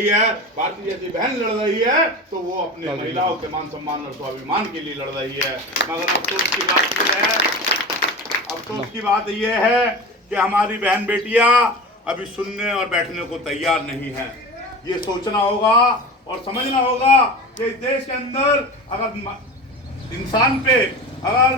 रही है, भारतीय जैसी बहन लड़ रही है, तो वो अपने महिलाओं के मान सम्मान और स्वाभिमान के लिए लड़ रही है। मगर अफसोस की बात यह है कि हमारी बहन बेटियां अभी सुनने और बैठने को तैयार नहीं है। ये सोचना होगा और समझना होगा कि इस देश के अंदर अगर इंसान पे, अगर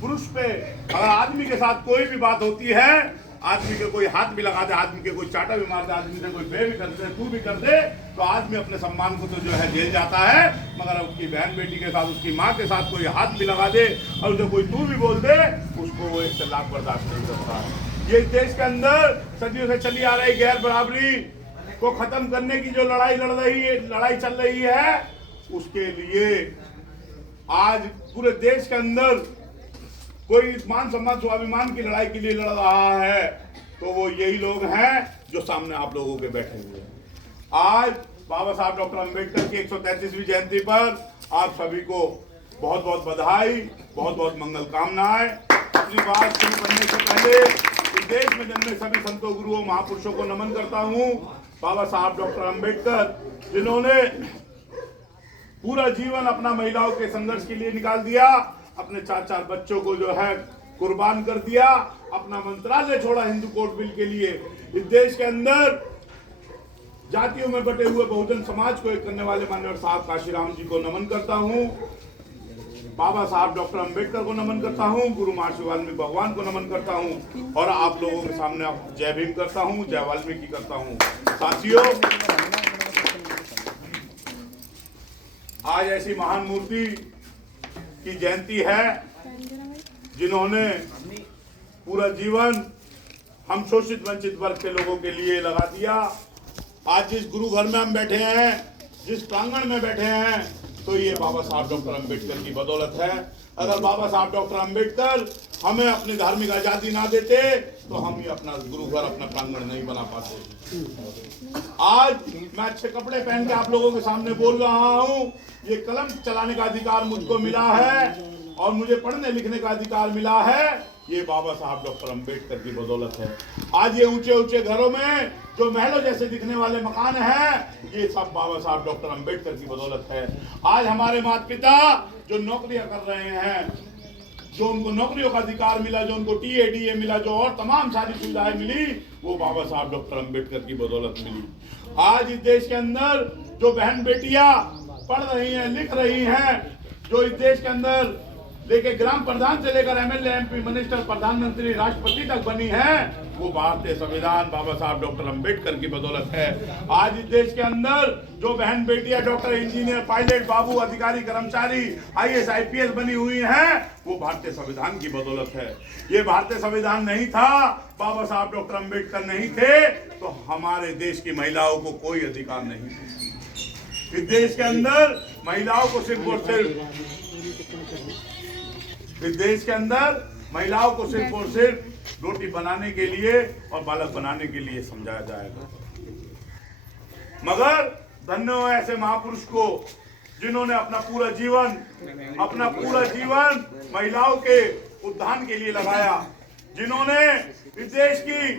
पुरुष पे, अगर आदमी के साथ कोई भी बात होती है, आदमी के कोई हाथ भी लगा दे, आदमी के कोई चाटा भी मार दे, आदमी से कोई बे भी कर दे, तू भी कर दे, तो आदमी अपने सम्मान को तो जो है जेल जाता है। मगर उसकी बहन बेटी के साथ, उसकी माँ के साथ कोई हाथ भी लगा दे और उसे कोई तू भी बोल दे, उसको वो 1 लाख बर्दाश्त नहीं करता है। ये देश के अंदर सदियों से चली आ रही गैर बराबरी को खत्म करने की जो लड़ाई चल रही है, उसके लिए आज पूरे देश के अंदर कोई मान सम्मान स्वाभिमान की लड़ाई के लिए लड़ रहा है, तो वो यही लोग हैं जो सामने आप लोगों के बैठे हुए हैं। आज बाबा साहब डॉक्टर अंबेडकर की 133वीं जयंती पर आप सभी को बहुत बहुत बधाई, बहुत बहुत मंगल कामनाएं। अपनी बात शुरू करने से पहले इस देश में जन्मे सभी संतों, गुरुओं, महापुरुषों को नमन करता हूँ। बाबा साहब डॉक्टर अंबेडकर जिन्होंने पूरा जीवन अपना महिलाओं के संघर्ष के लिए निकाल दिया, अपने 4 बच्चों को जो है कुर्बान कर दिया, अपना मंत्रालय छोड़ा हिंदू कोड बिल के लिए। इस देश के अंदर जातियों में बटे हुए बहुजन समाज को एक करने वाले माननीय साहब काशीराम जी को नमन करता हूँ। बाबा साहब डॉक्टर अंबेडकर को नमन करता हूँ, गुरु महर्षि वाल्मीकि भगवान को नमन करता हूँ और आप लोगों के सामने जय भीम करता हूँ, जय वाल्मीकि करता हूँ। साथियों, आज ऐसी महान मूर्ति की जयंती है जिन्होंने पूरा जीवन हम शोषित वंचित वर्ग के लोगों के लिए लगा दिया। आज जिस गुरु घर में हम बैठे हैं, जिस प्रांगण में बैठे हैं, तो ये बाबा साहब डॉक्टर अंबेडकर की बदौलत है। अगर बाबा साहब डॉक्टर अंबेडकर हमें अपनी धार्मिक आजादी ना देते तो हम ये अपना गुरु घर, अपना प्रांगण नहीं बना पाते। आज मैं अच्छे कपड़े पहन के आप लोगों के सामने बोल रहा हूँ। ये कलम चलाने का अधिकार मुझको मिला है और मुझे पढ़ने लिखने का अधिकार मिला है, ये बाबा साहब डॉक्टर अंबेडकर की बदौलत है। आज ये ऊंचे ऊंचे घरों में जो महलों जैसे दिखने वाले मकान हैं, ये सब बाबा साहब डॉक्टर अंबेडकर की बदौलत है। आज हमारे माता पिता जो नौकरियां कर रहे हैं, जो उनको नौकरियों का अधिकार मिला, जो उनको टीए मिला, जो और तमाम सारी सुविधाएं मिली, वो बाबा साहब डॉक्टर अंबेडकर की बदौलत मिली। आज इस देश के अंदर जो बहन बेटियां पढ़ रही हैं, लिख रही हैं, जो इस देश के अंदर लेके ग्राम प्रधान से लेकर एमएलए, एमपी, मिनिस्टर, प्रधानमंत्री, राष्ट्रपति तक बनी है, वो भारतीय संविधान बाबा साहब डॉक्टर अंबेडकर की बदौलत है। आज इस देश के अंदर जो बहन बेटियां डॉक्टर, इंजीनियर, पायलट, बाबू, अधिकारी, कर्मचारी, आईएएस, आईपीएस बनी हुई हैं, वो भारतीय संविधान की बदौलत है। ये भारतीय संविधान नहीं था, बाबा साहब डॉक्टर अंबेडकर नहीं थे, तो हमारे देश की महिलाओं को कोई अधिकार नहीं था। इस देश के अंदर महिलाओं को सिर्फ और सिर्फ इस देश के अंदर महिलाओं को सिर्फ और सिर्फ रोटी बनाने के लिए और बालक बनाने के लिए समझाया जाएगा। मगर धन्य हो ऐसे महापुरुष को जिन्होंने अपना पूरा जीवन महिलाओं के उत्थान के लिए लगाया, जिन्होंने इस देश की